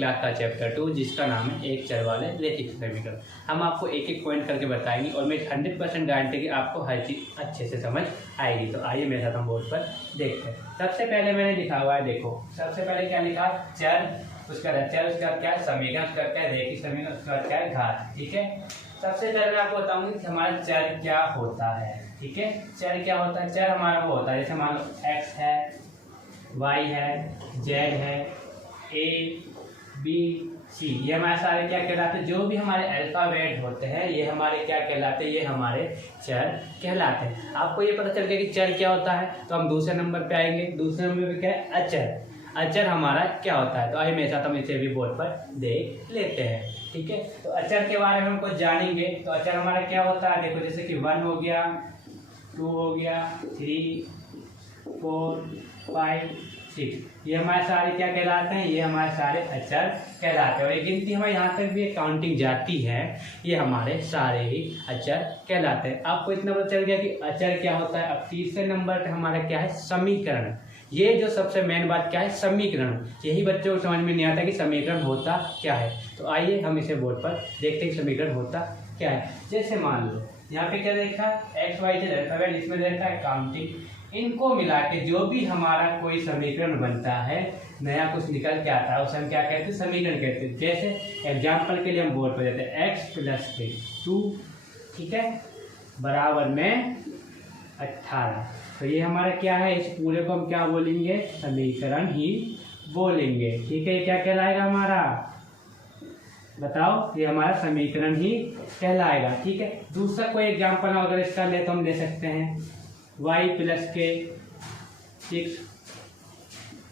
Class का chapter 2 जिसका नाम है एक चर वाले रैखिक समीकरण। हम आपको एक एक पॉइंट करके बताएंगे और मैं 100% गारंटी कि आपको हर चीज़ अच्छे से समझ आएगी। तो आइए मेरे साथ हम बोर्ड पर देखते हैं। सबसे पहले मैंने लिखा हुआ है, देखो सबसे पहले क्या लिखा, चर, उसका चर, उसका क्या समीकरण, उसका क्या रैखिक समीकरण, उसका क्या घात। ठीक है, सबसे पहले मैं आपको बताऊंगी कि हमारा चर क्या होता है। ठीक है, चर क्या होता है, चर हमारा वो होता है जैसे मान लो x है, y है, z है, a b c, ये हमारे सारे क्या कहलाते हैं, जो भी हमारे अल्फाबेट होते हैं ये हमारे क्या कहलाते हैं, ये हमारे चर कहलाते हैं। आपको ये पता चल गया कि चर क्या होता है, तो हम दूसरे नंबर पे आएंगे। दूसरे नंबर पे क्या है, अचर। अचर हमारा क्या होता है, तो आइए मेरे साथ हम इसे भी बोर्ड पर देख लेते हैं। ठीक है, तो अचर के बारे में हम कुछ जानेंगे। तो अचर हमारा क्या होता है, देखो जैसे कि 1 हो गया, 2 हो गया, 3, 4, 5, 6, ये हमारे सारे क्या कहलाते हैं, ये हमारे सारे अचर कहलाते हैं। और ये गिनती हमारे यहाँ तक भी काउंटिंग जाती है, ये हमारे सारे ही अचर कहलाते हैं। आपको इतना पता चल गया कि अचर क्या होता है। अब तीसरे नंबर पे हमारा क्या है, समीकरण। ये जो सबसे मेन बात क्या है, समीकरण। यही बच्चों को समझ में नहीं आता कि समीकरण होता क्या है। तो आइए हम इसे बोर्ड पर देखते हैं समीकरण होता क्या है। जैसे मान लो यहाँ पे क्या देखा, एक्स वाई जेड अल्फाबेट, इसमें देखा है काउंटिंग। इनको मिला के जो भी हमारा कोई समीकरण बनता है, नया कुछ निकल के आता है, उसे हम क्या कहते हैं, समीकरण कहते हैं। जैसे एग्जाम्पल के लिए हम बोर्ड पर देते हैं x + के 2, ठीक है, बराबर में 18। तो ये हमारा क्या है, इस पूरे को हम क्या बोलेंगे, समीकरण ही बोलेंगे। ठीक है, ये क्या कहलाएगा हमारा, बताओ, ये हमारा समीकरण ही कहलाएगा। ठीक है, दूसरा कोई एग्जाम्पल अगर इसका ले तो हम ले सकते हैं y + के 6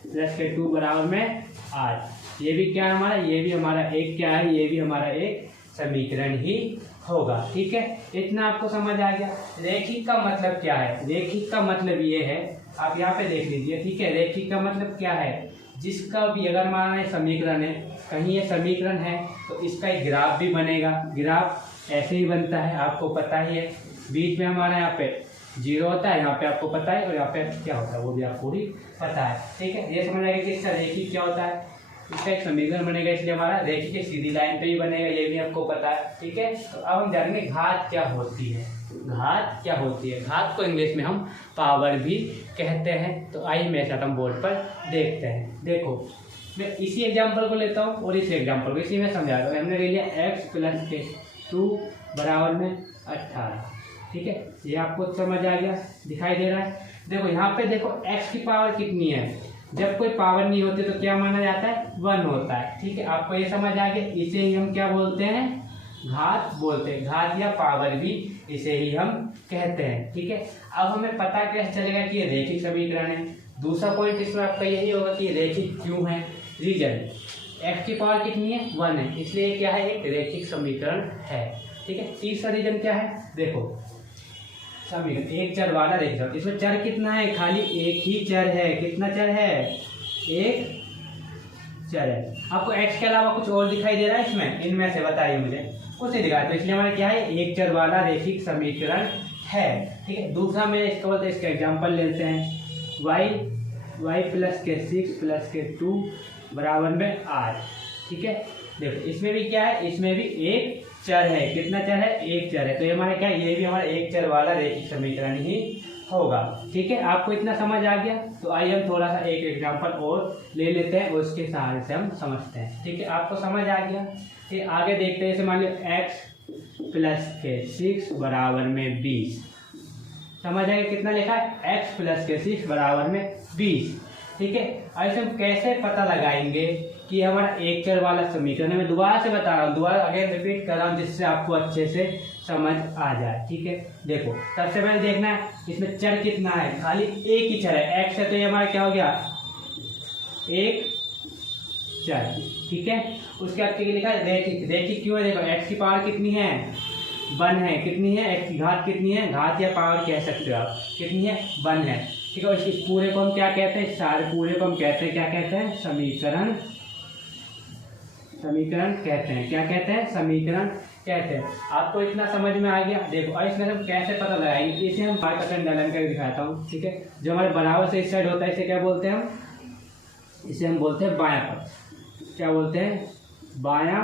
+ के 2 बराबर में 8। ये भी क्या है हमारा, ये भी हमारा एक क्या है, ये भी हमारा एक समीकरण ही होगा। ठीक है, इतना आपको समझ आ गया। रैखिक का मतलब क्या है, रैखिक का मतलब ये है, आप यहाँ पे देख लीजिए। ठीक है, रैखिक का मतलब क्या है, जिसका भी अगर माना समीकरण है, कहीं ये समीकरण है तो इसका एक ग्राफ भी बनेगा। ग्राफ ऐसे ही बनता है, आपको पता ही है। बीच में हमारा यहाँ पे 0 होता है, यहाँ पे आपको पता है, और यहाँ पे क्या होता है वो भी आपको ही पता है। ठीक है, ये समझ आएगा कि इसका रैखिक क्या होता है, इसका एक समीकरण बनेगा, इसलिए हमारा रैखिक एक सीधी लाइन पे ही बनेगा, ये भी आपको पता है। ठीक है, तो अब हम जानेंगे घात क्या होती है। घात क्या होती है, घात को इंग्लिश में हम पावर भी कहते हैं। तो आइए मेरे साथ हम बोर्ड पर देखते हैं। देखो मैं इसी एग्जाम्पल को लेता हूँ और इसी एग्जाम्पल को इसी में समझाता हूँ। हमने ले लिया x + के 2 बराबर में 18। ठीक है, ये आपको समझ आ गया, दिखाई दे रहा है। देखो यहाँ पे देखो x की पावर कितनी है, जब कोई पावर नहीं होती तो क्या माना जाता है, 1 होता है। ठीक है, आपको ये समझ आ गया, इसे ही हम क्या बोलते हैं, घात बोलते हैं। घात या पावर भी इसे ही हम कहते हैं। ठीक है, अब हमें पता कैसे चलेगा कि ये रैखिक समीकरण है। दूसरा पॉइंट इसमें आपका यही होगा कि रैखिक क्यों है। रीजन, x की पावर कितनी है, 1 है, इसलिए क्या है, एक रैखिक समीकरण है। ठीक है, तीसरा रीजन क्या है, देखो समीकरण एक चर वाला रैखिक समीकरण, इसमें चर कितना है, खाली एक ही चर है। कितना चर है, एक चर है। आपको x के अलावा कुछ और दिखाई दे रहा है इसमें, इनमें से बताइए मुझे, कुछ नहीं दिखाया, तो इसलिए हमारा क्या है, एक चर वाला रैखिक समीकरण है। ठीक है, दूसरा में इसका बोलते हैं, इसका एग्जाम्पल लेते हैं y + के 6 + के 2 बराबर में 8। ठीक है, देखो इसमें भी क्या है, इसमें भी एक चर है। कितना चर है, एक चर है, तो ये हमारा क्या है, ये भी हमारा एक चर वाला रैखिक समीकरण ही होगा। ठीक है, आपको इतना समझ आ गया। तो आइए हम थोड़ा सा एक एग्जांपल और ले लेते हैं और उसके सहारे से हम समझते हैं। ठीक है, आपको समझ आ गया। फिर आगे देखते हैं, जैसे मान लो x + के 6 बराबर में 20। समझ आएगा कितना लिखा है, x + के 6 बराबर में 20। ठीक है, ऐसे हम कैसे पता लगाएंगे कि हमारा एक चर वाला समीकरण है। मैं दोबारा से बता रहा हूँ, दोबारा अगेन रिपीट कर रहा हूँ, जिससे आपको अच्छे से समझ आ जाए। ठीक है, देखो सबसे पहले देखना है इसमें चर कितना है, खाली एक ही चर है, x है, तो ये हमारा क्या हो गया, एक चर। ठीक है, उसके बाद क्या लिखा है, रैखिक। रैखिक क्यों है, देखो x की पावर कितनी है, 1 है। कितनी है, x की घात कितनी है, घात या पावर कह सकते हो आप, कितनी है, 1 है। ठीक है, इस पूरे को हम क्या कहते हैं, सारे पूरे को हम कहते हैं, क्या कहते हैं, समीकरण। समीकरण कहते हैं, क्या कहते हैं, समीकरण कहते हैं। आपको इतना समझ में आ गया। देखो और इसमें हम कैसे पता लगाएंगे, इसे हम बार परसेंट डालन करके दिखाता हूँ। ठीक है, जो हमारे बराबर से इस साइड होता है इसे क्या बोलते हैं हम, इसे हम बोलते हैं बायां पक्ष। क्या बोलते हैं, बायां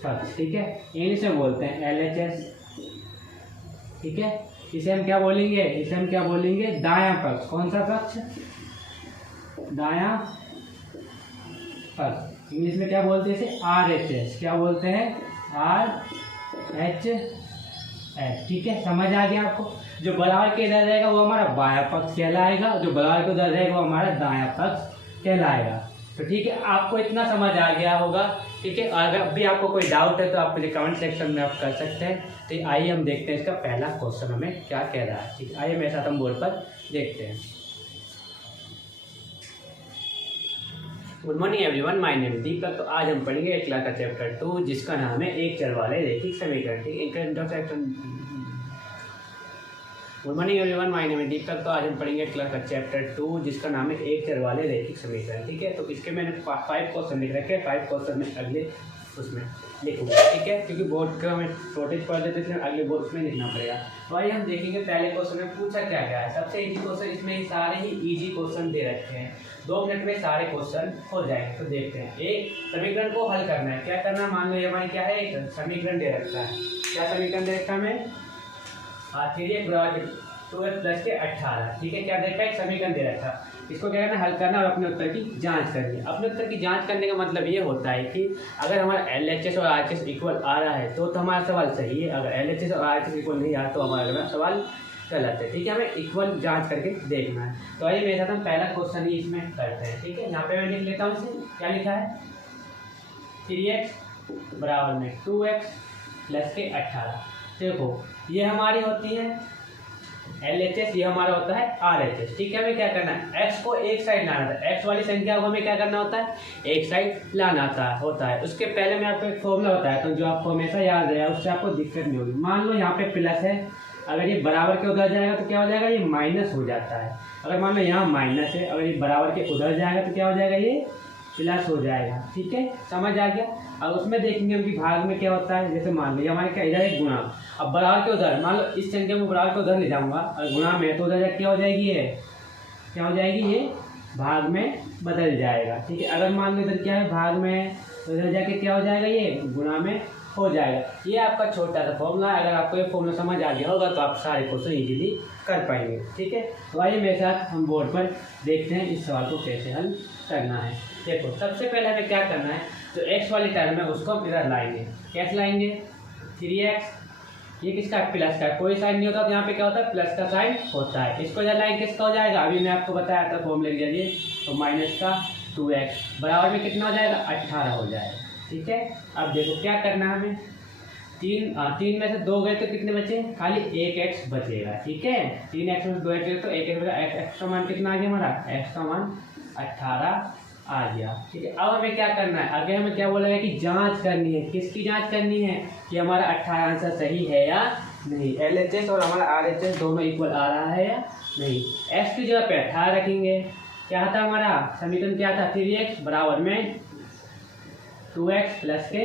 पक्ष, ठीक है, इंग्लिश में बोलते हैं LHS, ठीक है। इसे हम क्या बोलेंगे, इसे हम क्या बोलेंगे, दायां पक्ष। कौन सा पक्ष, दायां पक्ष। इंग्लिश में क्या बोलते हैं इसे, RHS, क्या बोलते हैं, RHS, ठीक है। समझ आ गया आपको। जो बराबर के इधर रहेगा वो हमारा बायां पक्ष कहलाएगा, जो बराबर के उधर रहेगा वो हमारा दायां पक्ष कहलाएगा। तो ठीक है, आपको इतना समझ आ गया होगा, ठीक है। अगर अभी आपको कोई डाउट है तो आप मुझे कमेंट सेक्शन में आप कर सकते हैं। तो आइए हम देखते हैं इसका पहला क्वेश्चन हमें क्या कह रहा है, ठीक है। आइए मेरे साथ हम बोर्ड पर देखते हैं। Good morning everyone, my name is Deepak. तो आज हम पढ़ेंगे एक क्लास का चैप्टर 2 जिसका नाम है एक चर वाले रैखिक समीकरण, ठीक है। Good morning everyone, my name is Deepak. तो आज हम पढ़ेंगे क्लास का चैप्टर 2 जिसका नाम है एक चर वाले रैखिक समीकरण, ठीक है। तो इसके मैंने 5 क्वेश्चन लिख रखे हैं, 5 क्वेश्चन में अगले उसमें लिखूंगा, ठीक है, क्योंकि बोर्ड का हमें शॉर्टेज पड़ जाते इसलिए अगले बोर्ड उसमें लिखना पड़ेगा। तो आइए हम देखेंगे पहले क्वेश्चन में पूछा क्या क्या है। सबसे इजी क्वेश्चन, इसमें सारे ही इजी क्वेश्चन दे रखे हैं, 2 मिनट में सारे क्वेश्चन हो जाएंगे। तो देखते हैं, एक समीकरण को हल करना है। क्या करना है, मान लो ये हमारे क्या है, एक समीकरण दे रखा है। क्या समीकरण दे रखा है हमें, 3x बराबर 2x प्लस के 18, ठीक है। क्या दे रखा है, एक समीकरण दे रखा है। इसको क्या करना है, हल करना और अपने उत्तर की जांच करनी है। अपने उत्तर की जांच करने का मतलब ये होता है कि अगर हमारा LHS और RHS इक्वल आ रहा है तो हमारा सवाल सही है, अगर LHS और RHS इक्वल नहीं आ रहा तो हमारा सवाल गलत है, ठीक है। हमें इक्वल जांच करके देखना है। तो आइए मेरे साथ हम पहला क्वेश्चन ही इसमें करते हैं, ठीक है। यहाँ पे मैं लिख लेता हूँ इसे, क्या लिखा है, 3x बराबर में 2x प्लस के 18। देखो ये हमारी होती है LHS, ये हमारा होता है RHS, ठीक है। हमें क्या करना है, x को एक साइड लाना था, x वाली संख्या को हमें क्या करना होता है, एक साइड लाना होता है। उसके पहले मैं आपको एक फॉर्मूला बताया तो जो आपको हमेशा याद रहेगा, उससे आपको दिक्कत नहीं होगी। मान लो यहाँ पे प्लस है, अगर ये बराबर के उधर जाएगा तो क्या हो जाएगा, ये माइनस हो जाता है। अगर मान लो यहाँ माइनस है, अगर ये बराबर के उधर जाएगा तो क्या हो जाएगा, ये प्लस हो जाएगा, ठीक है। समझ आ गया। अब उसमें देखेंगे हम कि भाग में क्या होता है। जैसे मान लो हमारे क्या, इधर एक गुणा, अब बराबर के उधर, मान लो इस संख्या को बराबर के उधर ले जाऊंगा और गुणा में, तो उधर क्या हो जाएगी, ये क्या हो जाएगी, ये भाग में बदल जाएगा, ठीक है। अगर मान लो इधर क्या है, भाग में, तो इधर जाके क्या हो जाएगा, ये गुणा में हो जाएगा। ये आपका छोटा सा फॉर्मूला है। अगर आपको ये फॉर्मूला समझ आ गया होगा तो आप सारे क्वेश्चन इजीली कर पाएंगे, ठीक है। तो आइए मेरे साथ हम बोर्ड पर देखते हैं इस सवाल को कैसे हल करना है। देखो सबसे पहले हमें क्या करना है, जो x वाली टर्म है उसको हम इधर लाएंगे। कैसे लाएंगे, 3x, ये किसका, प्लस का, कोई साइन नहीं होता तो यहाँ पे क्या होता है, प्लस का साइन होता है। इसको इधर लाएंगे, किसका हो जाएगा, अभी मैं आपको बताया था फॉर्मूला लिख लीजिए। तो माइनस का 2x बराबर में कितना हो जाएगा, 18 हो जाएगा, ठीक है। अब देखो क्या करना है हमें, 3 में से 2 गए तो कितने बचे, खाली 1x बचेगा, ठीक है। 3x में 2x गए तो 1x बचा। x का मान कितना आ गया हमारा, x का मान 18 आ गया, ठीक है। अब हमें क्या करना है, आगे हमें क्या बोला है कि जांच करनी है। किसकी जांच करनी है, कि हमारा 18 आंसर सही है या नहीं, LHS और हमारा RHS दोनों इक्वल आ रहा है या नहीं। x की जगह पे 18 रखेंगे। क्या था हमारा समीकरण, क्या था, 3x बराबर में 2x प्लस के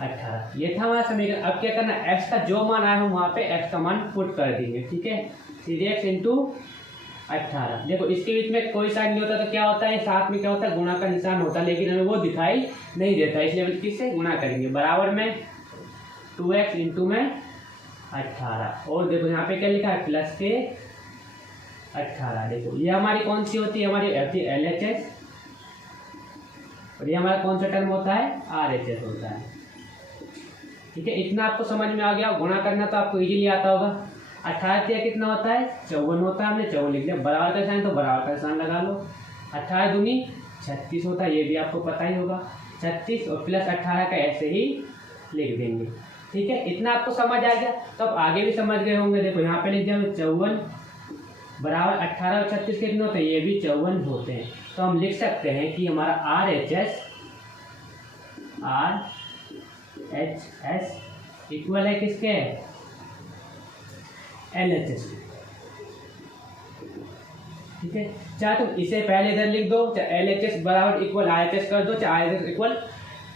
18, ये था हमारा समीकरण। अब क्या करना है, x का जो मान आया हम वहाँ पे x का मान पुट कर देंगे, ठीक है। 3x into 18। देखो इसके बीच में कोई साइन नहीं होता तो क्या होता है, साथ में क्या होता है, गुणा का निशान होता है, लेकिन हमें वो दिखाई नहीं देता, इसलिए हम किससे गुणा करेंगे, बराबर में 2x इंटू में 18। और देखो यहाँ पे क्या लिखा है, प्लस के 18। देखो ये हमारी कौन सी होती है, हमारी LHS, और ये हमारा कौन सा टर्म होता है, RHS होता है, ठीक है। इतना आपको समझ में आ गया। गुणा करना तो आपको इजीली आता होगा। 18 कितना होता है, 54 होता है, हमने 54 लिख लिया। बराबर का साइन तो बराबर का साइन लगा लो। 18 दूनी 36 होता है, ये भी आपको पता ही होगा। 36 और प्लस 18 का ऐसे ही लिख देंगे, ठीक है। इतना आपको समझ आ गया तो अब आगे भी समझ गए होंगे। देखो यहाँ पे लिख दिया 54 बराबर 18 और 36 कितने होते हैं, ये भी 54 होते हैं। तो हम लिख सकते हैं कि हमारा RHS इक्वल है किसके, LHS, ठीक है। चाहे तुम इसे पहले इधर लिख दो, चाहे LHS बराबर इक्वल RHS कर दो, चाहे RHS इक्वल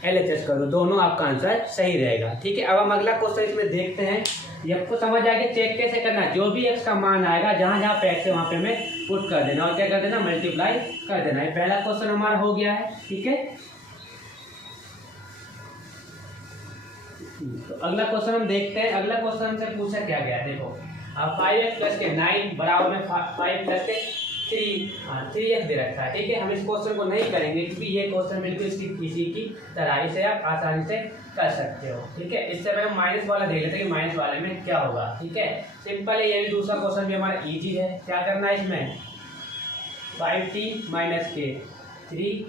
LHS कर दो, दोनों आपका आंसर सही रहेगा। ठीक है, अब हम अगला क्वेश्चन इसमें देखते हैं। ये आपको समझ आएगा चेक कैसे करना है। जो भी x का मान आएगा जहाँ जहाँ पे x है वहाँ पे हमें पुट कर देना और क्या कर देना, मल्टीप्लाई कर देना। ये पहला क्वेश्चन हमारा हो गया है। ठीक है, तो अगला क्वेश्चन हम देखते हैं। अगला क्वेश्चन हमसे पूछा क्या गया है, देखो 5x प्लस के 9 बराबर में 5 प्लस के 3x दे रखा है। ठीक है, हम इस क्वेश्चन को नहीं करेंगे क्योंकि ये क्वेश्चन बिल्कुल इसी की तरह, इसे आप आसानी से कर सकते हो। ठीक है, इससे पहले हम माइनस वाला देख लेते हैं कि माइनस वाले में क्या होगा। ठीक है, सिंपल है, ये भी दूसरा क्वेश्चन भी हमारा इजी है। क्या करना है इसमें, 5t माइनस के 3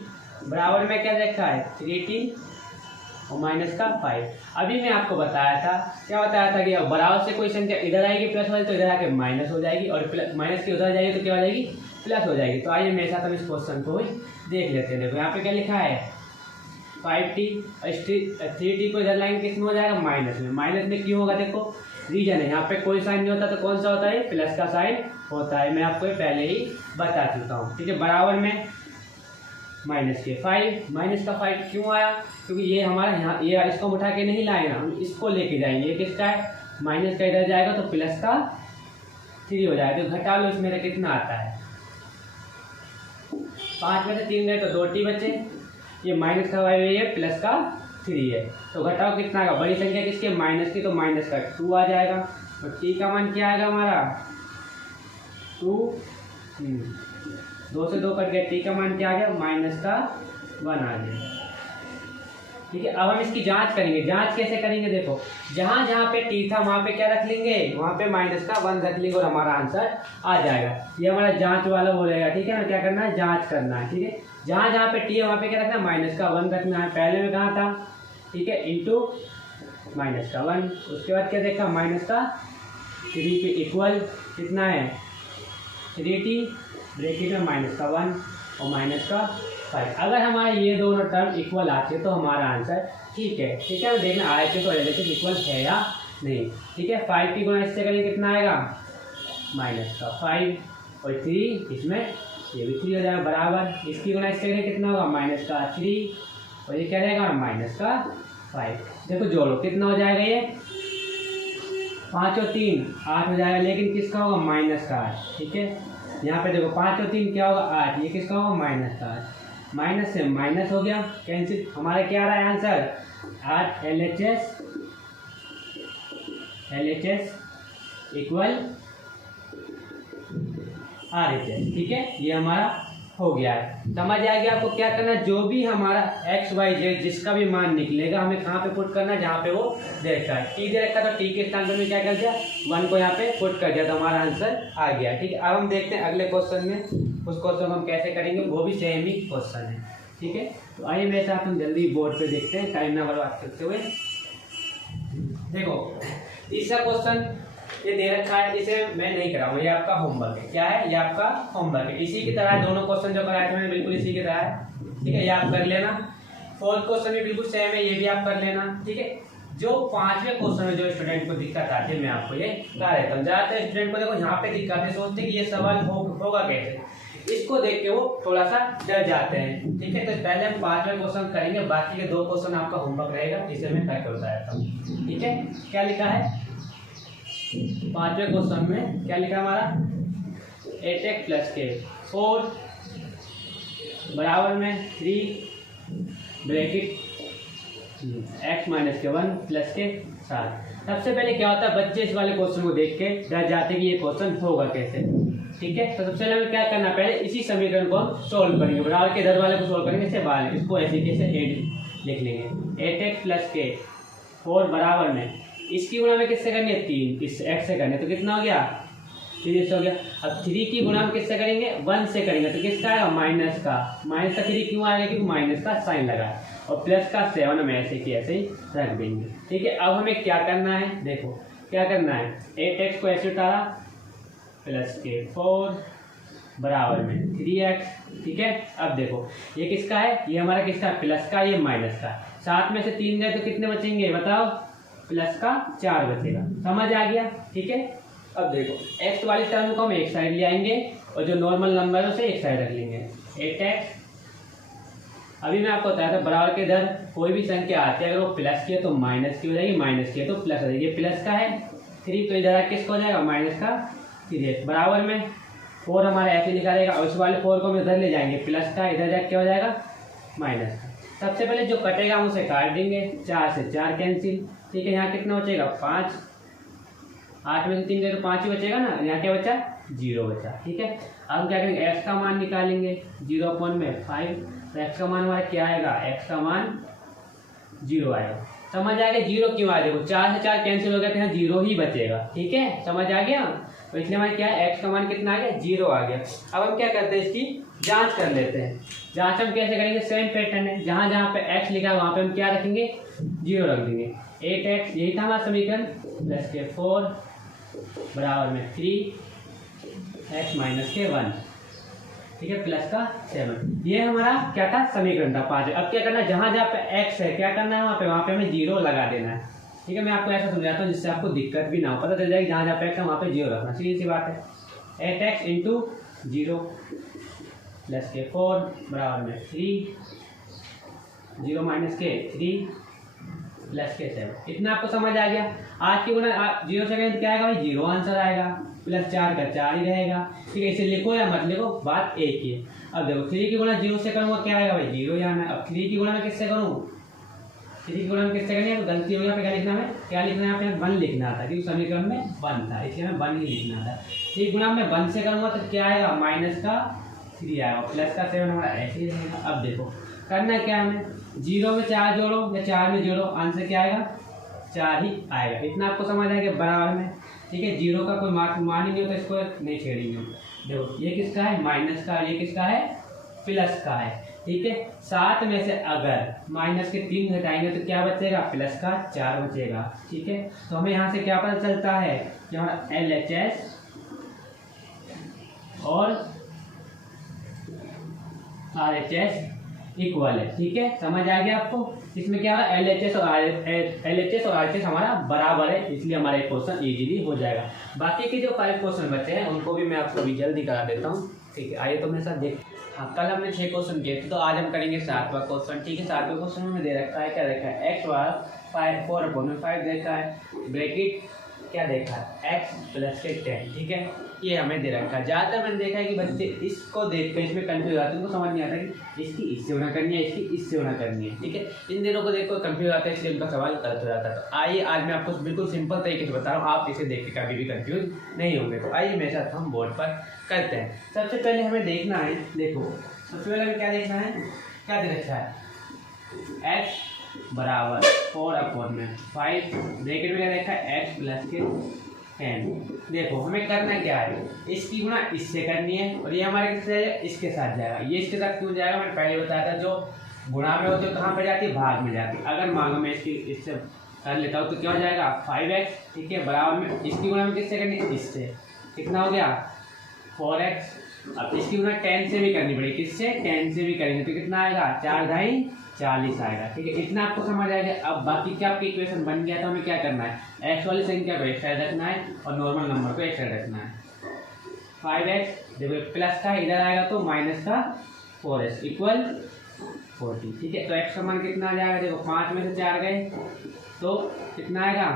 बराबर में क्या रखा है, 3t और माइनस का 5। अभी मैं आपको बताया था, क्या बताया था कि बराबर से कोई संख्या इधर आएगी प्लस वाली तो इधर आके माइनस हो जाएगी, और माइनस की उधर जाएगी तो क्या हो जाएगी, प्लस हो जाएगी। तो आइए मेरे साथ हम इस क्वेश्चन को देख लेते हैं। देखो यहाँ पे क्या लिखा है, 5t 3t को इधर लाएंगे किस में हो जाएगा, माइनस में। माइनस में क्यों होगा, देखो रीजन है, यहाँ पे कोई साइन नहीं होता तो कौन सा होता है, प्लस का साइन होता है। मैं आपको पहले ही बता चुका हूँ। ठीक है, बराबर में माइनस के 5, माइनस का 5 क्यों आया, क्योंकि ये हमारा यहाँ ये इसको उठा के नहीं लाए ना, हम इसको लेके जाएंगे। ये किसका है, माइनस का इधर जाएगा तो प्लस का 3 हो जाएगा। तो घटा लो, इसमें कितना आता है, 5 में से 3 गए तो 2t बचे। ये माइनस का 5 है, प्लस का 3 है, तो घटाओ कितना का, बड़ी संख्या किसके, माइनस की, तो माइनस का 2 आ जाएगा। तो t का मान क्या आएगा हमारा 2, 2 से 2 कट गया, t का मान क्या आ गया, माइनस का 1 आ गया। ठीक है, अब हम इसकी जांच करेंगे। जांच कैसे करेंगे, देखो जहाँ जहाँ पे t था वहाँ पे क्या रख लेंगे, वहाँ पे माइनस का 1 रख लेंगे और हमारा आंसर आ जाएगा। ये हमारा जांच वाला बोलेगा। ठीक है ना, क्या करना है, जांच करना है। ठीक है, जहाँ जहाँ पे t है वहाँ पे क्या रखना है, माइनस का 1 रखना है। पहले में कहाँ था, ठीक है, इंटू माइनस का 1, उसके बाद क्या देखा, माइनस का 3 के इक्वल कितना है, 3t ब्रैकेट में माइनस का 1 और माइनस का 5। अगर हमारे ये दोनों टर्म इक्वल आते हैं तो हमारा आंसर ठीक है। ठीक है, देखना आए थे तो रिलेटिव इक्वल है या नहीं। ठीक है, 5 की गुणा इससे करेंगे कितना आएगा, माइनस का 5 और 3, इसमें ये भी 3 हो जाएगा बराबर। इसकी गुणा इससे करेंगे कितना होगा, माइनस का 3 और ये क्या रहेगा, माइनस का 5। देखो जोड़ो कितना हो जाएगा, ये 5 और 3 8 हो जाएगा, लेकिन किसका होगा, माइनस का 8। ठीक है, यहाँ पे देखो 5 और 3 क्या होगा, 8, ये किसका होगा, माइनस का 8। माइनस से माइनस हो गया, कैंसिल। हमारे क्या आ रहा है आंसर, 8 LHS इक्वल RHS। ठीक है, ये हमारा हो गया है। समझ आ गया आपको क्या करना है, जो भी हमारा x y z जिसका भी मान निकलेगा हमें कहाँ पे पुट करना है, जहाँ पे वो दे रखा है। t दे रखा तो t के स्थान पर क्या कर दिया, 1 को यहाँ पे पुट कर दिया, तो हमारा आंसर आ गया। ठीक है, अब हम देखते हैं अगले क्वेश्चन में, उस क्वेश्चन को हम कैसे करेंगे, वो भी सेम ही क्वेश्चन है। ठीक है, तो आइए मेरे साथ हम जल्दी बोर्ड पे देखते हैं, टाइम ना बर्बाद करते हुए। देखो तीसरा क्वेश्चन ये दे रखा है, इसे मैं नहीं कराऊंगा, ये आपका होमवर्क है। क्या है, ये आपका होमवर्क है। इसी की तरह है, दोनों क्वेश्चन जो कराए थे मैंने बिल्कुल इसी की तरह है। ठीक है, ये आप कर लेना। 4th क्वेश्चन भी बिल्कुल सेम है, ये भी आप कर लेना। ठीक है, जो 5वें क्वेश्चन में जो स्टूडेंट को दिक्कत आती है मैं आपको ये बता देता हूँ। ज्यादातर स्टूडेंट को देखो यहाँ पे दिक्कत है, सोचते हैं कि ये सवाल होगा कैसे, इसको देख के वो थोड़ा सा डर जाते हैं। ठीक है, तो पहले हम 5वें क्वेश्चन करेंगे, बाकी के 2 क्वेश्चन आपका होमवर्क रहेगा, इसे मैं करके बताता हूँ। ठीक है, क्या लिखा है 5वें क्वेश्चन में, क्या लिखा हमारा, 8x प्लस के 4 बराबर में 3 ब्रैकेट x माइनस के 1 प्लस के 7। सबसे पहले क्या होता है, बच्चे इस वाले क्वेश्चन को देख के डर जाते हैं कि ये क्वेश्चन होगा कैसे। ठीक है, तो सबसे पहले हमें क्या करना है, पहले इसी समीकरण को हम सोल्व करेंगे, बराबर के इधर वाले को सोल्व करेंगे, इससे बाहर इसको ऐसे कैसे लिख लेंगे। 8x प्लस के 4 बराबर में, इसकी गुणा में किससे करनी है, 3, इस x से करनी है, तो कितना हो गया, 3 हो गया। अब 3 की गुणा हम किससे करेंगे, 1 से करेंगे, तो किसका आएगा, माइनस का। माइनस का 3 क्यों आएगा, क्योंकि माइनस का साइन लगा, और प्लस का 7 हम ऐसे की ऐसे ही रख देंगे। ठीक है, अब हमें क्या करना है, देखो क्या करना है, 8x को ऐसे उतारा प्लस के 4 बराबर में 3x। ठीक है, अब देखो ये किसका है, ये हमारा किसका, प्लस का, ये माइनस का। 7 में से 3 गए तो कितने बचेंगे बताओ, प्लस का 4 बचेगा। समझ आ गया। ठीक है, अब देखो x वाली टर्म को हम एक साइड ले आएंगे और जो नॉर्मल नंबर है उसे एक साइड रख लेंगे। 8x अभी मैं आपको बताया था बराबर के इधर कोई भी संख्या आती है, अगर वो प्लस की है तो माइनस की हो जाएगी, माइनस की है तो प्लस हो जाएगी। ये प्लस का है 3, तो इधर किसका हो जाएगा, माइनस का 3 बराबर में 4 हमारा ऐसे लिखा रहेगा, और उस वाले 4 को हम इधर ले जाएंगे, प्लस का इधर जाके क्या हो जाएगा, माइनस का। सबसे पहले जो कटेगा हम उसे काट देंगे, 4 से 4 कैंसिल, ठीक है। यहाँ कितना बचेगा 5, 8 में से 3 गए तो 5 ही बचेगा ना, यहाँ क्या बचा 0 बचा, ठीक है। अब हम क्या करेंगे, x का मान निकालेंगे 0/5, तो x का मान हमारा क्या आएगा, x का मान 0 आएगा। समझ आ गया 0 क्यों आया, देखो 4 से 4 कैंसिल हो गया तो यहाँ 0 ही बचेगा, ठीक है, समझ आ गया। तो इसलिए हमारे क्या है, x का मान कितना आ गया, 0 आ गया। अब हम क्या करते हैं, इसकी जांच कर लेते हैं। जांच हम कैसे करेंगे, सेम पैटर्न है, जहाँ जहाँ पे x लिखा है वहाँ पे हम क्या रखेंगे, 0 रख देंगे। 8x यही था हमारा समीकरण, प्लस के 4 बराबर में 3x माइनस के 1, ठीक है, प्लस का 7। ये हमारा क्या था, समीकरण था 5। अब क्या करना है, जहाँ जहाँ पे x है क्या करना है, वहाँ पे हमें 0 लगा देना है, ठीक है। मैं आपको ऐसा समझाता हूँ जिससे आपको दिक्कत भी ना हो, पता चल जाएगी जहाँ जहाँ पे x है वहाँ पे 0 रखना, सीधी सी बात है। 8x इंटू 0 प्लस के 4 बराबर में 3, 0 माइनस के 3 प्लस के 7। इतना आपको समझ आ गया। आज की गुणा 0 से करें क्या आएगा भाई, 0 आंसर आएगा, प्लस 4 का 4 ही रहेगा, ठीक है। इसे लिखो या मत लिखो, बात एक ही है। अब देखो 3 की गुणा 0 से करूँगा क्या आएगा भाई, 0 ही आना है। अब 3 की गुणा में किससे करूँ, 3 की गुणा में किससे करनी है, गलती हो गया, क्या लिखना है, क्या लिखना है, यहाँ पे 1 लिखना था, क्योंकि समीकरण में 1 था, इसलिए हमें 1 ही लिखना था। 3 गुणा में 1 से करूँगा तो क्या आएगा, माइनस का 3 आएगा, प्लस का 7 हमारा ऐसे ही रहेगा। अब देखो करना क्या हमें, 0 में 4 जोड़ो या 4 में जोड़ो, आंसर क्या आएगा, 4 ही आएगा। इतना आपको समझ आएगा बराबर में, ठीक है। 0 का कोई मान ही नहीं होता, इसको नहीं छेड़ेंगे। देखो ये किसका है, माइनस का, ये किसका है, प्लस का है, ठीक है। 7 में से अगर माइनस के 3 घटाएंगे तो क्या बचेगा, प्लस का 4 बचेगा, ठीक है। तो हमें यहाँ से क्या पता चलता है कि हमारा LHS और RHS इक्वल है, ठीक है, समझ आ गया आपको। इसमें क्या है, LHS और RHS हमारा बराबर है, इसलिए हमारा एक क्वेश्चन इजीली हो जाएगा। बाकी के जो 5 क्वेश्चन बचे हैं उनको भी मैं आपको अभी जल्दी करा देता हूँ, ठीक है। आइए तो मेरे साथ देख। हाँ, कल हमने 6 क्वेश्चन किए थे, तो आज हम करेंगे 7वां क्वेश्चन, ठीक है। 7वें क्वेश्चन में दे रखा है, क्या देखा है, x बार 4/5 देखा है, ब्रैकेट क्या देखा है, x प्लस के 10, ठीक है, ये हमें दे रखा है। ज़्यादातर मैंने देखा है कि बच्चे इसको देख कर इसमें कंफ्यूज हो जाते हैं, उनको समझ नहीं आता कि इसकी इससे होना करनी है, इसकी इससे होना करनी है, ठीक है। इन दिनों को देख कर कंफ्यूज आता है, इसलिए उनका सवाल गलत हो जाता है। तो आइए आज मैं आपको बिल्कुल सिंपल तरीके से बता रहा हूँ, आप इसे देख के कभी भी कंफ्यूज नहीं होंगे। तो आइए मेरे साथ हम बोर्ड पर करते हैं। सबसे पहले हमें देखना है, देखो सबसे पहले हमें क्या देखना है, क्या दे रखा है, x बराबर 4/5, ब्रैकेट में क्या देखा है, x प्लस के 10। देखो हमें करना क्या है, इसकी गुणा इससे करनी है, और ये हमारे किससे जाएगा, इसके साथ जाएगा। ये इसके साथ क्यों जाएगा, मैंने पहले बताया था, जो गुणा में होती है कहाँ पर जाती है, भाग में जाती है। अगर मानो मैं इससे कर लेता हूँ तो क्या हो जाएगा, 5x, ठीक है, बराबर में इसकी गुणा में किससे करनी है, इससे, कितना हो गया 4x। अब इसकी गुणा 10 से भी करनी पड़ेगी, किससे, 10 से भी करेंगे तो कितना आएगा, 4 × 40 आएगा, ठीक है। इतना आपको समझ आएगा। अब बाकी क्या आपकी इक्वेशन बन गया, तो हमें क्या करना है, x वाली संख्या को एक साइड रखना है और नॉर्मल नंबर को एक साइड रखना है। 5x देखो प्लस का इधर आएगा तो माइनस का 4x इक्वल 40, ठीक है। तो x का मान कितना आ जाएगा, देखो 5 में से 4 गए तो कितना आएगा,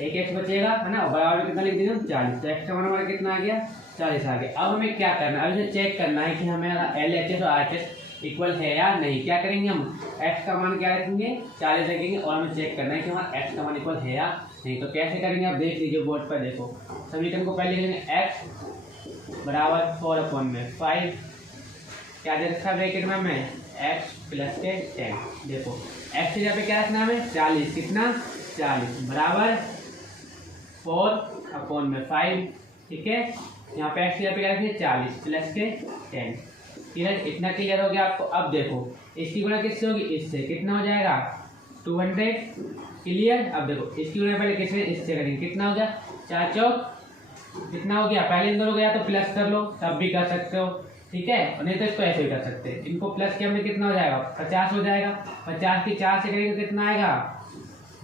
1x बचेगा, है ना, बराबर में कितना लिख देंगे हम, 40। तो x का मान हमारा कितना आ गया, 40 आ गया। अब हमें क्या करना है, अब इसे चेक करना है कि हमें LHS और RHS इक्वल है या नहीं। क्या करेंगे हम, x का मान क्या रखेंगे, 40 रखेंगे, और हमें चेक करना है कि हमारा x का मान इक्वल है या नहीं। तो कैसे करेंगे, आप देख लीजिए बोर्ड पर, देखो समीकरण को पहले लिखेंगे, x बराबर 4/5, क्या दे रखा है ब्रैकेट में हमें, x प्लस के 10। देखो x की जगह पे क्या रखना है हमें, 40, कितना 40 बराबर 4/5, ठीक है। यहाँ पे x की जगह पे क्या रखेंगे, 40 प्लस के 10। क्लियर, इतना क्लियर हो गया आपको। अब देखो इसकी गुणा किससे होगी, इससे, कितना हो जाएगा 200, क्लियर। अब देखो इसकी गुणा पहले किससे, इससे करेंगे, कितना हो गया 4 चौक कितना हो गया, पहले इन दोनों गया तो प्लस कर लो, तब भी कर सकते हो, ठीक है, और नहीं तो इसको ऐसे भी कर सकते हैं। इनको प्लस किया हमने, कितना हो जाएगा 50 हो जाएगा, 50 की 4 से करेंगे कितना आएगा,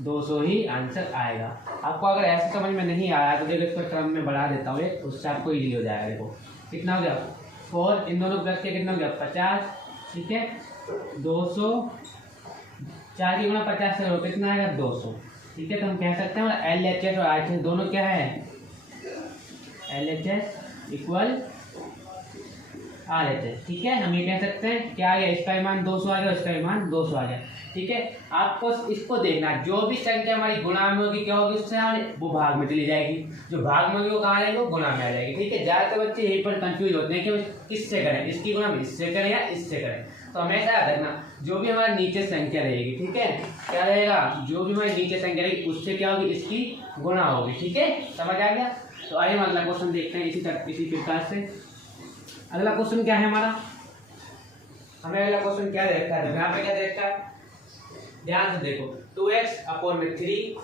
200 ही आंसर आएगा। आपको अगर ऐसे समझ में नहीं आया तो देखो इसको क्रम में बढ़ा देता हूँ, उससे आपको इजीली हो जाएगा। देखो कितना हो गया 4, इन दोनों प्लस के कितना हो गया 50, ठीक है। 200, 4 की गुणा 50 से करो कितना आएगा 200। ठीक है, तो हम कह सकते हैं LHS और RHS दोनों क्या है, LHS इक्वल RHS। ठीक है, हम ये कह सकते हैं क्या आ गया, इसका भी मान 200 आ गया, इसका भी मान 200 आ गया। ठीक है, आपको इसको देखना, जो भी संख्या हमारी गुणा में होगी क्या होगी, उससे वो भाग में चली जाएगी, जो भाग में होगी वो कहाँ जाएगी, वो गुणा में आ जाएगी। ठीक है, ज़्यादातर बच्चे यही पर कंफ्यूज होते हैं कि किससे करें, इसकी गुणा में इससे करें या इससे करें। तो हमेशा याद रखना, जो भी हमारी नीचे संख्या रहेगी, ठीक है, क्या रहेगा, जो भी हमारी नीचे संख्या रहेगी उससे क्या होगी, इसकी गुणा होगी। ठीक है, समझ आ गया। तो आइए हम अगला क्वेश्चन देखते हैं इसी प्रकार से। अगला क्वेश्चन क्या है हमारा, हमें अगला क्वेश्चन क्या दे रखा है, यहाँ पे क्या दे रखा है, ध्यान से देखो, 2x अपॉन में 3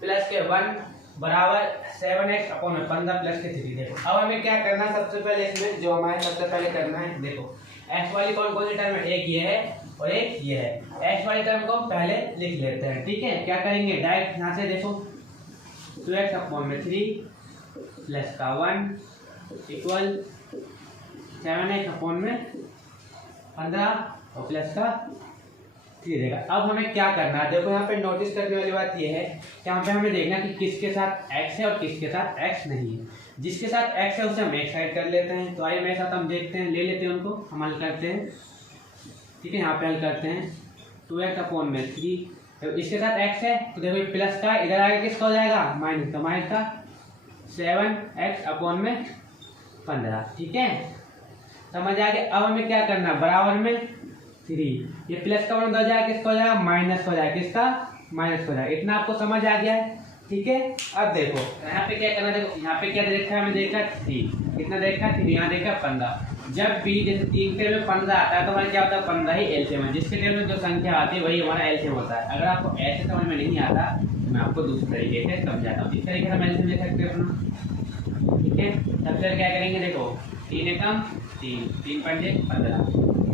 प्लस के 1 बराबर 7x अपॉन में 15 प्लस के 3। देखो अब हमें क्या करना है, सबसे पहले इसमें जो हमारे सबसे पहले करना है, देखो x वाली कौन कौन सी टर्म है, एक ये है और एक ये है। x वाली टर्म को हम पहले लिख लेते हैं। ठीक है, क्या करेंगे, डायरेक्ट यहाँ से देखो 2x अपॉन में 3 प्लस का 1 इक्वल 7x अपॉन में 15 और प्लस का 3 देगा। अब हमें क्या करना है, देखो यहाँ पे नोटिस करने वाली बात ये है कि यहाँ पे हमें देखना कि किसके साथ x है और किसके साथ x नहीं है। जिसके साथ x है उसे हम एक साइड कर लेते हैं। तो आइए मेरे साथ हम देखते हैं, ले लेते हैं उनको, हम हल करते हैं। ठीक है, यहाँ पे हल करते हैं 2x अपॉन में 3, तो इसके साथ x है तो देखो प्लस का इधर आगे किसका हो जाएगा, माइनस का, माइनस का 7x अपॉन में 15। ठीक है, समझ आ गया। अब हमें क्या करना है, बराबर में 3, ये प्लस का वन हो जाएगा, किसका हो जाएगा, माइनस हो जाएगा, किसका, माइनस हो जाएगा। इतना आपको समझ आ गया है। ठीक है, अब देखो यहाँ पे क्या करना, देखो यहाँ पे क्या देखा है, हमें देखा 3, कितना देखा 3, यहाँ देखा 15। जब भी जैसे 3 टेबल में 15 आता है तो हमारा क्या होता है, 15 ही एलसीएम है, जिसके टेबल में जो संख्या आती है वही हमारा एलसीएम होता है। अगर आपको ऐसे समझ में नहीं आता तो मैं आपको दूसरे तरीके से समझाता हूँ। इस तरीके से हम एलसीएम ले सकते हैं अपना। ठीक है, सबसे क्या करेंगे, देखो 3 एकम 3, 3 पंजे 15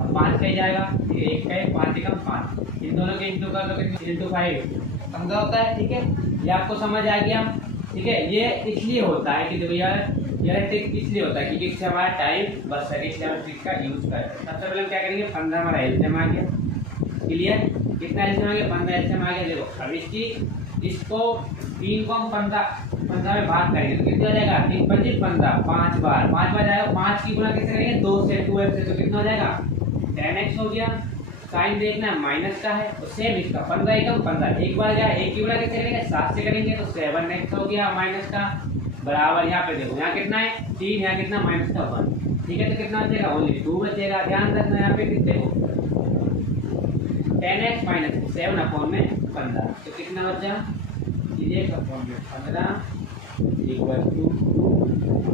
और 5 कहीं जाएगा, 1 का 5 एकम 5, इन दोनों के इंटू कर दो, इंटू 5 15 होता है। ठीक है, ये आपको समझ आ गया। ठीक है, ये इसलिए होता है कि देखो यार ट्रिक इसलिए होता है कि इससे हमारा टाइम बच सके, इसलिए हम ट्रिक का यूज करें। सबसे पहले हम क्या करेंगे, 15 हमारा एलसीएम आ गया, क्लियर, कितना एलसीएम आ गया, 15 एलसीएम आ गया। देखो अब इसको 3 को हम 15 में भाग करेंगे तो कितना हो जाएगा, 3 पंजे 15, 5 बार जाएगा, 5 की गुणा किससे करेंगे, 2 से, 2x से, तो कितना हो जाएगा 10x हो गया। साइन देखना माइनस का है और सेम इसका 15 एकम 15, एक बार गया, एक की गुणा किससे करेंगे, 7 से करेंगे तो 7x हो गया माइनस का, बराबर यहाँ पे देखो यहाँ कितना है 3, यहाँ कितना माइनस का 1। ठीक है, तो कितना बचेगा, ओनली 2 बचेगा। ध्यान रखना यहाँ पे देखो 10x माइनस 7 अपॉन में 15, तो कितना बचा 3x अपॉन में 15 इक्वल टू 2।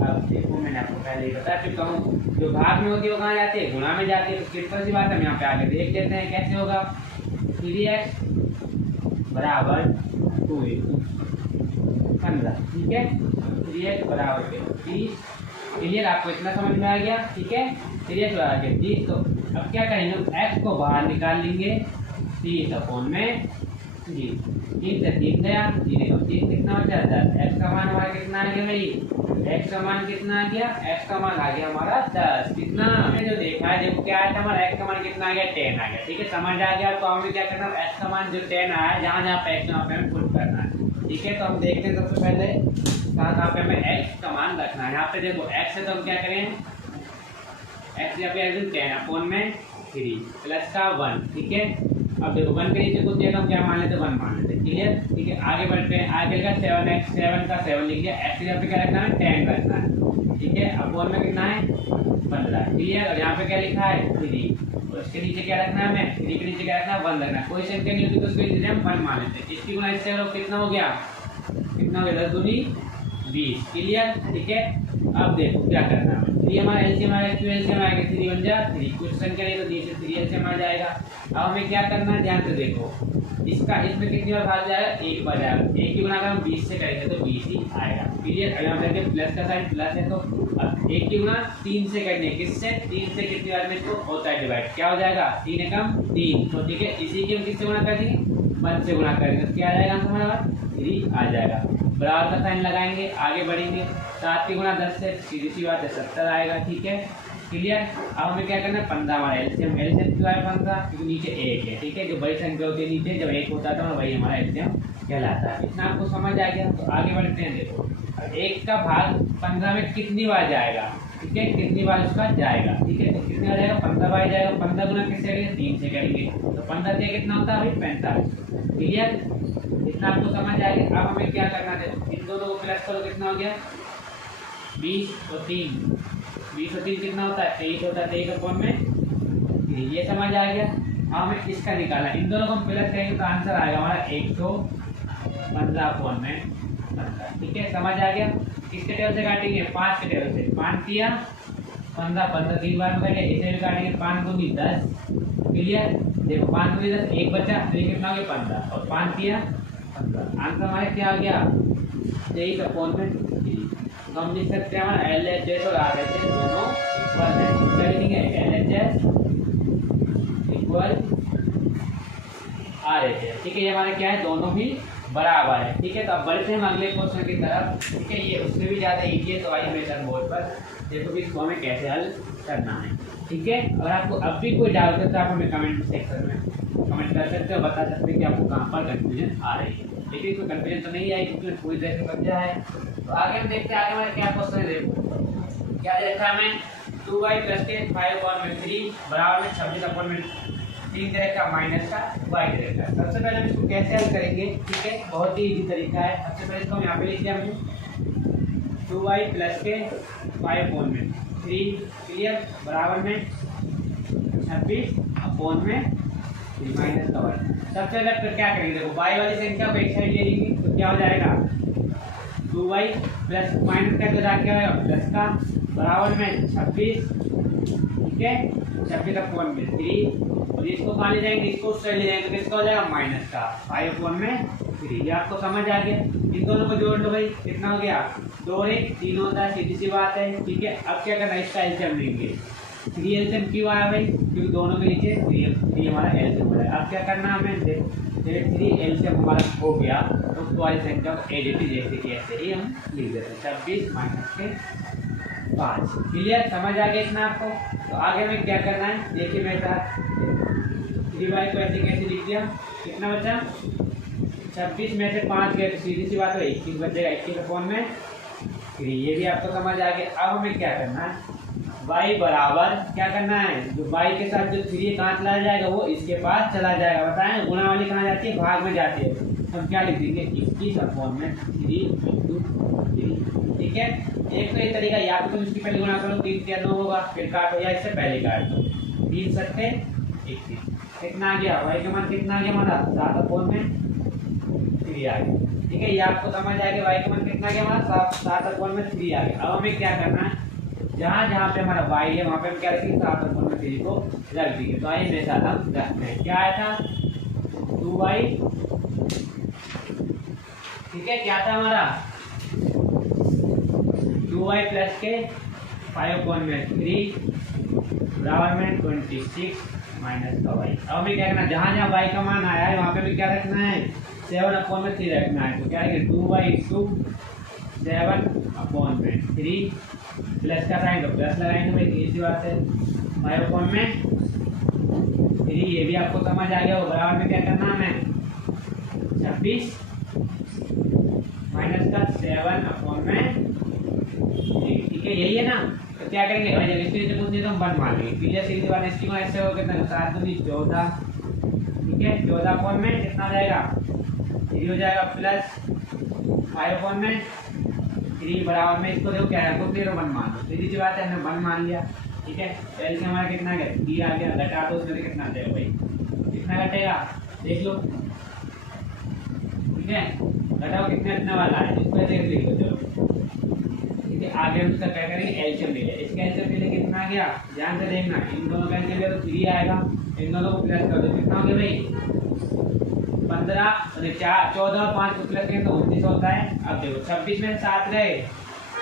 अब देखो मैंने आपको पहले ही बता चुका हूँ, जो भाग में होती है वो कहाँ जाती है, गुणा में जाती है। तो सिंपल सी बात है, हम यहाँ पे आगे देख लेते हैं कैसे होगा। 3x बराबर 2 15। ठीक है, 3x बराबर 30। क्लियर, आपको इतना समझ में आ गया। ठीक है, 3x बराबर 30। तो अब क्या करेंगे, x को बाहर निकाल लेंगे, 30 अपॉन में 3, 3 से 3 गया, 3 कितना बचा 10। x का मान हमारा कितना आ गया भाई, x का मान कितना आ गया, x का मान आ गया हमारा 10। कितना हमने जो देखा है, देखो क्या आया था हमारा, x का मान कितना आ गया 10 आ गया। ठीक है, समझ आ गया। तो हमें क्या करना है, x का मान जो 10 आया है, जहाँ जहाँ पे x वहाँ पे हमें पुट करना है। ठीक है, तो हम देखते हैं सबसे पहले कहाँ पे हमें x का मान रखना है। यहाँ पे देखो x है तो हम क्या करें, x यहाँ पे 10 अपॉन में 3 प्लस का 1। ठीक है, अब देखो 1 के नीचे कुछ दिया हम क्या मान लेते, 1 मान लेते। क्लियर, ठीक है, आगे बढ़ते हैं। आगे का 7x, 7 का 7 लिख दिया, x यहाँ पे क्या रखना है 10 रखना है। ठीक है, अपॉन में कितना है 15। क्लियर, और यहाँ पे क्या लिखा है 3, और इसके नीचे क्या रखना है हमें, 3 के नीचे क्या रखना है 1 रखना है। कोई संख्या नहीं होती तो उसके नीचे हम 1 मान लेते हैं। इसकी गुणा इससे करो, कितना हो गया, कितना हो गया 10 दूनी 20। क्लियर, ठीक है। अब देखो क्या करना है, 3 हमारा एलसीएम आएगा, 2 एलसीएम आएगा, 3 बन जा 3, कुछ संख्या नहीं तो 3 से 3 एलसीएम आ जाएगा। अब हमें क्या करना है, ध्यान से देखो, इसका इसमें कितनी बार भाग जाएगा, एक बार जाएगा। एक की गुणा अगर हम 20 से करेंगे तो 20 ही आएगा। क्लियर, अगर हम करेंगे प्लस का साइन प्लस है तो अब एक की गुणा 3 से करने, किससे 3 से कितनी बार में इसको होता है डिवाइड, क्या हो जाएगा 3 एकम 3। तो ठीक है, इसी की हम किससे गुणा कर देंगे, 1 से गुणा करेंगे तो क्या आ जाएगा हमारा 3 आ जाएगा। बराबर का साइन लगाएंगे, आगे बढ़ेंगे, 7 की गुणा 10 से सीधी सी बात है 70 आएगा। ठीक है, क्लियर। अब हमें क्या करना है 15 हमारा एलसीएम, एलसीएम क्यों है 15 क्योंकि नीचे 1 है, ठीक है। जो बड़ी संख्या होती है नीचे जब 1 होता था वही हमारा एलसीएम कहलाता है। इतना आपको समझ आ गया। तो आगे बढ़ते हैं। देखो 1 का भाग 15 में कितनी बार जाएगा, ठीक है, कितनी बार उसका जाएगा, ठीक है। तो कितनी बार जाएगा 15 बार जाएगा। 15 गुना किससे करेंगे 3 से करेंगे। तो 15 से कितना होता है भाई 45। क्लियर, इतना आपको समझ आ गया। अब हमें क्या करना है, इन दोनों को प्लस करो, कितना हो गया 20 और 3, 20 और 3 कितना होता है 23 होता है। 23 अपॉन में ये समझ आ गया। अब हमें इसका निकालना, इन दोनों को हम प्लस करेंगे तो आंसर आएगा हमारा 115 अपॉन में 15, ठीक है। समझ आ गया। किसके टेबल से काटेंगे 5 के टेबल से। 5 किया 15, 15 3 बार में कटे, इसे भी काटेंगे 5 दूनी 10। क्लियर, देखो 5 दूनी 10, एक बचा तो ये कितना हो गया 15 और 5 किया 15। आंसर हमारे क्या आ गया 23 अपॉन में 3। तो हम लिख सकते हैं हमारा LHS और RHS दोनों इक्वल है। क्या लिखेंगे LHS इक्वल RHS, ठीक है। ये हमारे क्या है दोनों ही बराबर है, ठीक है। तो अब बढ़ते हैं अगले क्वेश्चन की तरफ, ठीक है। ये उससे भी ज़्यादा इजी है। तो आइए मेरे साथ बोर्ड पर देखो कि इसको हमें कैसे हल करना है, ठीक है। अगर आपको अब भी कोई डाउट है तो आप हमें कमेंट सेक्शन में कमेंट कर सकते हो, बता सकते हैं कि आपको कहाँ पर कंफ्यूजन आ रही है। लेकिन कोई कंफ्यूजन तो नहीं आई क्योंकि पूरी तरह से समझा है। तो आगे हम देखते हैं आगे हमारे क्या क्वेश्चन है। देखो क्या देखा हमें 2y प्लस के 5 अपॉन में 3 बराबर में 26 अपॉन में 3 का माइनस का y का। सबसे पहले हम इसको कैसे हल करेंगे, ठीक है। बहुत ही इजी तरीका है। सबसे पहले इसको हम यहाँ पे लिख दिया हमने 2y प्लस के 5 अपॉन में 3 क्लियर बराबर में 26 अपॉन में 3 माइनस का y। सबसे पहले तो क्या करेंगे, देखो y वाली संख्या को एक साइड ले लेंगे तो क्या हो जाएगा 2y प्लस माइनस का तो क्या होगा प्लस का बराबर में 26, ठीक है। 26 अपॉन में 3 और इसको कहाँ ले जाएंगे, इसको उस साइड ले जाएंगे तो किसका हो जाएगा माइनस का 5 अपॉन में 3। ये आपको समझ आ गया। इन दोनों को जोड़ लो भाई, कितना हो गया 2 और 1 3 होता है, सीधी सी बात है, ठीक है। अब क्या करना है इसका एलसीएम लेंगे। 3 एलसीएम क्यों आया भाई क्योंकि दोनों के नीचे 3 हमारा एलसीएम हो रहा है। अब क्या करना है हमें, देखो 3 एलसीएम हमारा हो गया तो उसको वाली संख्या को एडिटिव जैसे कि ऐसे ही हम लिख देते हैं 26 माइनस के 5। क्लियर, समझ आ गया इतना आपको। तो आगे हमें क्या करना है देखिए मेरे साथ 3y को ऐसे कैसे लिख दिया, कितना बचा 26 में से 5 गए तो सीधी सी बात है 21 बचेगा। 21 अपॉन में 3, ये भी आपको समझ आ गया। अब हमें क्या करना है y बराबर क्या करना है, जो y के साथ जो 3 कहाँ चला जाएगा वो इसके पास चला जाएगा। बताएं गुणा वाली कहाँ जाती है भाग में जाती है। तो हम क्या लिख देंगे 21 अपॉन में 3 × 3, ठीक है। एक तो ये तरीका या तो तुम इसकी पहले गुणा करो 3 × 9 होगा फिर काटो या इससे पहले काट दो 3 × 7 = 21। कितना आ गया y का मान कितना आ गया हमारा 7 अपॉन में 3 आ गया, ठीक है। ये आपको समझ आ गया y का मान कितना आ गया हमारा 7 अपॉन में 3 आ गया। अब हमें क्या करना है जहाँ जहाँ पे हमारा y है वहाँ पे हम क्या रखेंगे 7 अपॉन में 3 को रख देंगे। तो आइए मेरे साथ हम रखते हैं। क्या आया था 2y, ठीक है। क्या था हमारा 2y प्लस के 5 अपॉन में 3 बराबर में 26 माइनस का y। अब हमें क्या करना है जहाँ जहाँ y का मान आया है वहाँ पे भी क्या रखना है 7 अपॉन में 3 रखना है। तो क्या है 2y × 7 अपॉन में 3 प्लस का साइन तो प्लस लगाएंगे भाई, इसी बात है 5 अपॉन में 3। ये भी आपको समझ आ गया। वो बराबर में क्या करना है हमें 26 माइनस का 7 अपॉन में 3, ठीक है। यही है ना। तो क्या करेंगे भाई जब इसकी जब पूछे तो हम 1 मान लेंगे। क्लियर, सीधी बात इसकी को ऐसे हो कितना 7 दूनी 14, ठीक है। 14 अपॉन में कितना हो जाएगा 3 हो जाएगा प्लस 5 अपॉन में 3 बराबर में इसको देखो क्या है तो 1 मान लो। सीधी सी बात है हमने 1 मान लिया, ठीक है। एल से हमारा कितना गया 3 आ गया, घटा दो उसमें कितना आ जाएगा भाई, कितना घटेगा देख लो, ठीक है। घटाओ कितना इतना वाला है इसको ऐसे लिख लो चलो, ठीक है। आगे हम इसका क्या करेंगे एलसीएम ले लें। इसका एलसीएम ले लें कितना आ गया ध्यान से देखना, इन दोनों का एलसीएम ले तो 3 आएगा, इन दोनों को प्लस कर दो कितना हो गया भाई 15 और 14 और 5 को प्लस करें तो 29 होता है। अब देखो 26 में 7 गए,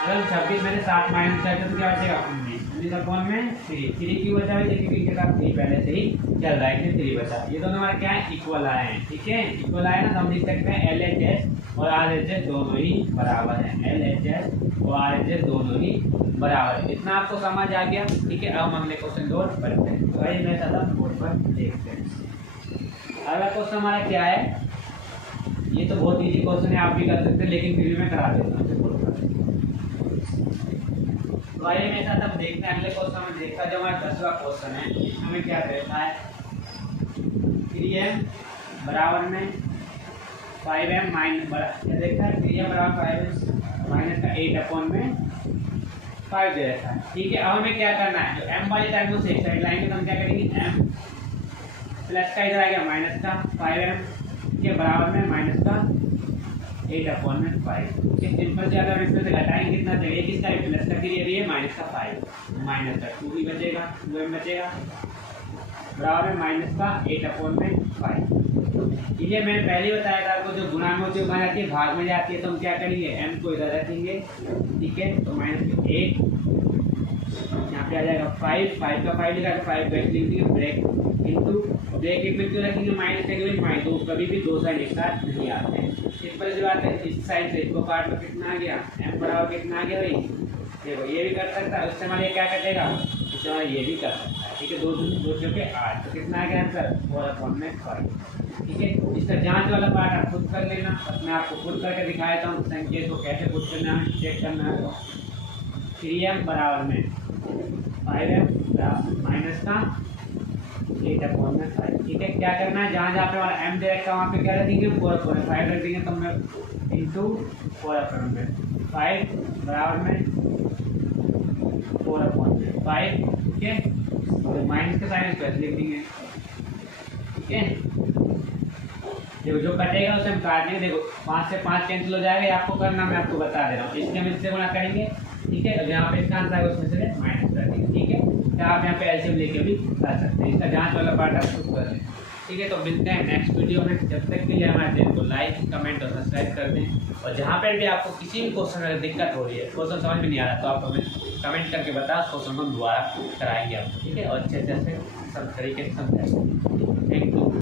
अगर 26 में से 7 माइनस करते तो क्या बचेगा 19 3 क्यों बचा है, देखिए क्योंकि का 3 पहले से ही चल रहा है, इसलिए 3 बचा। ये दोनों हमारे क्या है, इक्वल आए हैं, ठीक है। इक्वल आए ना, तो हम लिख सकते हैं LHS और RHS दोनों ही बराबर हैं। LHS और RHS दोनों ही बराबर है। इतना आपको समझ आ गया, ठीक है। अब हम अगले क्वेश्चन की ओर बढ़ते हैं। तो आइए मैं सादा बोर्ड पर देखते हैं। अगला क्वेश्चन हमारा क्या है, ये तो बहुत इजी क्वेश्चन है, आप भी कर सकते हैं, लेकिन फिर भी मैं करा देता हूँ। तो आइए मेरे साथ अब देखते हैं अगले क्वेश्चन में। देखा जो हमारा 10वां क्वेश्चन है, इसमें क्या कहता है, 3m बराबर में 5m माइनस क्या देखता है, 3m बराबर 5m माइनस का 8 में 5 दे रखा है, ठीक है। अब हमें क्या करना है, जो m वाली साइड को एक साइड लाएंगे तो हम क्या करेंगे, m प्लस का इधर आ गया माइनस का 5m के बराबर में माइनस का 8 में 5। सिंपल से अगर इसमें से घटाएंगे कितना चाहिए, किसका प्लस का, फिर ये माइनस का 5 माइनस का 2 भी बचेगा, 2m बचेगा बराबर में माइनस का 8 में 5। ठीक है, मैंने पहले बताया था आपको, जो गुणा में होती है जाती है, भाग में जाती है, तो हम क्या करेंगे, m को इधर रखेंगे, ठीक है। तो माइनस 8 यहाँ पे आ जाएगा 5 का 5 लिखा, 5 ब्रैकेट लिख देंगे, ब्रैक इंटू ब्रैकेट में क्यों रखेंगे माइनस के, माइनस दो, कभी भी दो साइड एक साथ नहीं आते हैं। सिंपल सी बात है, इस साइड से इसको काट लो, कितना आ गया, m बराबर कितना आ गया भाई, देखो ये भी कर सकता है, उससे हमारे क्या कटेगा, इससे हमारे ये भी कर सकता है, ठीक है। 2 चौके 8, तो कितना आ गया आंसर, 4/5, ठीक है। इसका जांच वाला पार्ट आप खुद कर लेना, मैं आपको खुद करके दिखाया था संख्या को कैसे खुद करना है, चेक करना है। 3m बराबर में 5m माइनस का 8/5, ठीक है। क्या करना है, जहाँ जहाँ पे हमारा m दे रखा है वहाँ पे क्या रखेंगे, 4/5 रख देंगे, तो मैं इंटू 4/5 बराबर में 4/5, ठीक है। तो माइनस के साइन प्लस लिख देंगे, ठीक है। देखो जो कटेगा उसे हम काट देंगे, देखो 5 से 5 कैंसिल हो जाएगा, ये आपको करना, मैं आपको बता दे रहा हूँ। इसके हम इससे गुणा करेंगे, ठीक है। अब यहाँ पे इसका आंसर आएगा, उसमें से माइनस कर देंगे, ठीक है। तो आप यहाँ पे एलसीएम लेके भी कर सकते हैं, इसका जांच वाला पार्ट आप खुद कर लें, ठीक है। तो मिलते हैं नेक्स्ट वीडियो में, जब तक के लिए हमारे चैनल को लाइक कमेंट और सब्सक्राइब कर दें। और जहाँ पर भी आपको किसी भी क्वेश्चन में दिक्कत हो रही है, क्वेश्चन समझ में नहीं आ रहा, तो आप हमें कमेंट करके बता, क्वेश्चन हम दोबारा कराएंगे आपको, ठीक है। और अच्छे से सब तरीके से समझाएंगे। Thank you.